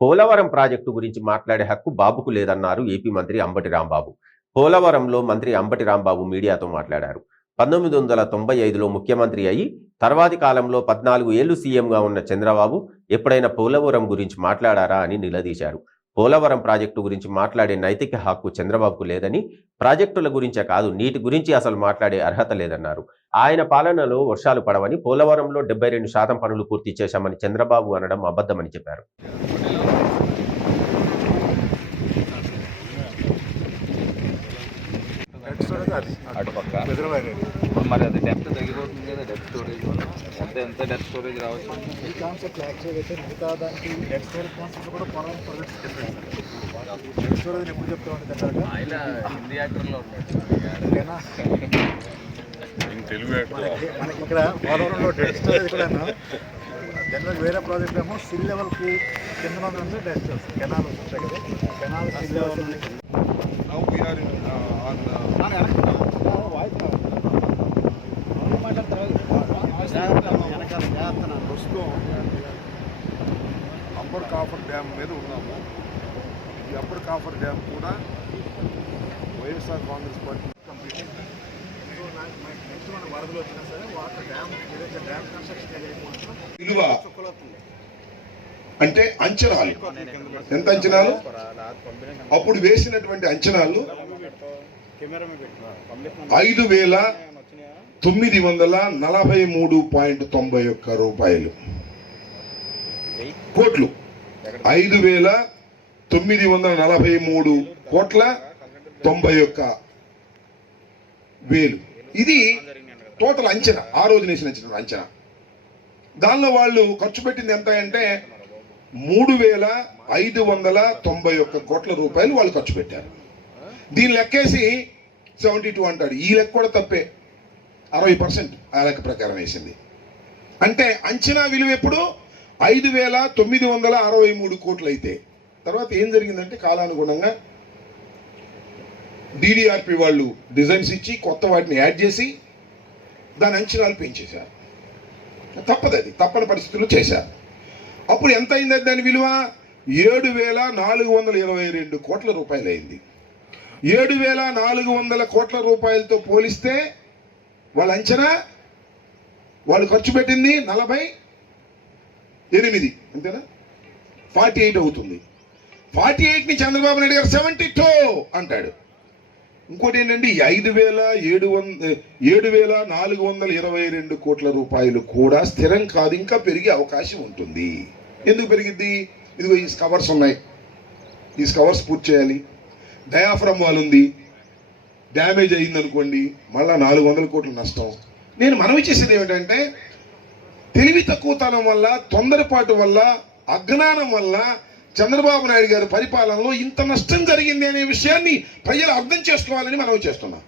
Polavaram project గురించి మాట్లాడే హక్కు బాబుకు లేదన్నారు ఏపీ మంత్రి అంబటి రాంబాబు. పోలవరంలో మంత్రి అంబటి రాంబాబు మీడియాతో మాట్లాడారు. 1995లో ముఖ్యమంత్రి అయి తర్వాతి కాలంలో 14 ఏళ్లు సీఎంగా ఉన్న చంద్రబాబు ఎప్పుడైనా పోలవరం గురించి మాట్లాడారా అని నిలదీశారు. పోలవరం ప్రాజెక్టు గురించి మాట్లాడే నైతిక హక్కు చంద్రబాబుకు లేదని, ప్రాజెక్టుల గురించే కాదు నీటి గురించి అసలు మాట్లాడే అర్హత లేదన్నారు. ఆయన పాలనలో వర్షాలు పడవని, పోలవరంలో 72% పనులు పూర్తి చేశామని చంద్రబాబు అనడం అబద్ధమని చెప్పారు. అటుపక్క మరి అది డెప్త్ తగ్గిపోతుంది కదా, డెప్త్ స్టోరేజ్ ఎంత డెప్త్ స్టోరేజ్ రావచ్చు. ఈ కాన్సెప్ట్ యాక్చువల్ అయితే మిగతా దానికి డెప్త్ స్టోరేజ్ కాన్సెప్ట్ కూడా పొలం ప్రాజెక్ట్స్ డిఫరెంట్. డెప్త్ స్టోరేజ్ ఎప్పుడు చెప్తా ఉంటుంది ఆయన హిందీ యాక్టర్లో ఓకేనా. మనకి ఇక్కడ పోలవరంలో డెప్త్ స్టోరేజ్ కూడా జనరల్ వేరే ప్రాజెక్ట్ ఏమో సిల్ లెవెల్కి కింద ఉంది డెప్త్ కెనాల్ ఉంటాయి కదా, కెనాల్ సిల్ లెవెల్ ప్రస్తుతం అప్పర్ కాఫర్ డ్యామ్ మీద ఉన్నాము. ఈ అప్పర్ కాఫర్ డ్యామ్ కూడా వైఎస్ఆర్ కాంగ్రెస్ పార్టీ కంప్లీట్ అయింది. సో నెక్స్ట్ మన వరదలు వచ్చినా సరే వాటర్ డ్యామ్ ఏదైతే డ్యామ్ కన్స్ట్రక్షన్ విలువ అంటే అంచనాలు, ఎంత అంచనాలు అప్పుడు వేసినటువంటి అంచనాలు 5,943.91 రూపాయలు కోట్లు. 5,943,91,000 ఇది టోటల్ అంచనా, ఆ రోజు వేసిన అంచనా. దానిలో వాళ్ళు ఖర్చు పెట్టింది ఎంత అంటే 3,591 కోట్ల రూపాయలు వాళ్ళు ఖర్చు పెట్టారు. దీన్ని లెక్కేసి 72 అంటాడు. ఈ లెక్క కూడా తప్పే, 60% ఆ లెక్క ప్రకారం వేసింది. అంటే అంచనా విలువ ఎప్పుడు 5,963 కోట్లు అయితే తర్వాత ఏం జరిగిందంటే కాలానుగుణంగా డిడిఆర్పి వాళ్ళు డిజైన్స్ ఇచ్చి కొత్త వాటిని యాడ్ చేసి దాని అంచనాలు పెంచేశారు. తప్పదు, అది తప్పని పరిస్థితుల్లో చేశారు. అప్పుడు ఎంత అయింది దాని విలువ? 7,422 కోట్ల రూపాయలు అయింది. 7,400 కోట్ల రూపాయలతో పోలిస్తే వాళ్ళ అంచనా, వాళ్ళు ఖర్చు పెట్టింది 48, అంతేనా? 48 అవుతుంది. 48ని చంద్రబాబు నాయుడు గారు 72 అంటాడు. ఇంకోటి ఏంటంటే 7,422 కోట్ల రూపాయలు కూడా స్థిరం కాదు, ఇంకా పెరిగే అవకాశం ఉంటుంది. ఎందుకు పెరిగిద్ది? ఇదిగో ఈ కవర్స్ ఉన్నాయి, ఈ కవర్స్ పూర్తి చేయాలి. డయాఫ్రమ్ వాల్ ఉంది, డ్యామేజ్ అయింది అనుకోండి, మళ్ళా 400 కోట్ల నష్టం. నేను మనవి చేసేది ఏమిటంటే తెలివి తక్కువతనం వల్ల, తొందరపాటు వల్ల, అజ్ఞానం వల్ల చంద్రబాబు నాయుడు గారి పరిపాలనలో ఇంత నష్టం జరిగింది అనే విషయాన్ని ప్రజలు అర్థం చేసుకోవాలని మనవి చేస్తున్నాం.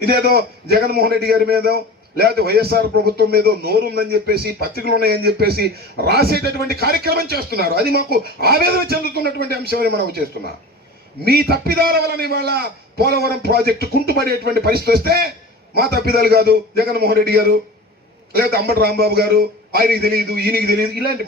ఇదేదో జగన్మోహన్ రెడ్డి గారి మీద లేకపోతే వైఎస్ఆర్ ప్రభుత్వం మీద నోరు ఉందని చెప్పేసి, పత్రికలు ఉన్నాయని చెప్పేసి రాసేటటువంటి కార్యక్రమం చేస్తున్నారు. అది మాకు ఆవేదన చెందుతున్నటువంటి అంశమని మనం చేస్తున్నాం. మీ తప్పిదాల వలన ఇవాళ పోలవరం ప్రాజెక్టు కుంటుపడేటువంటి పరిస్థితి వస్తే మా తప్పిదాలు కాదు, జగన్మోహన్ రెడ్డి గారు లేకపోతే అంబటి రాంబాబు గారు, ఆయనకి తెలియదు, ఈయనకి తెలియదు, ఇలాంటి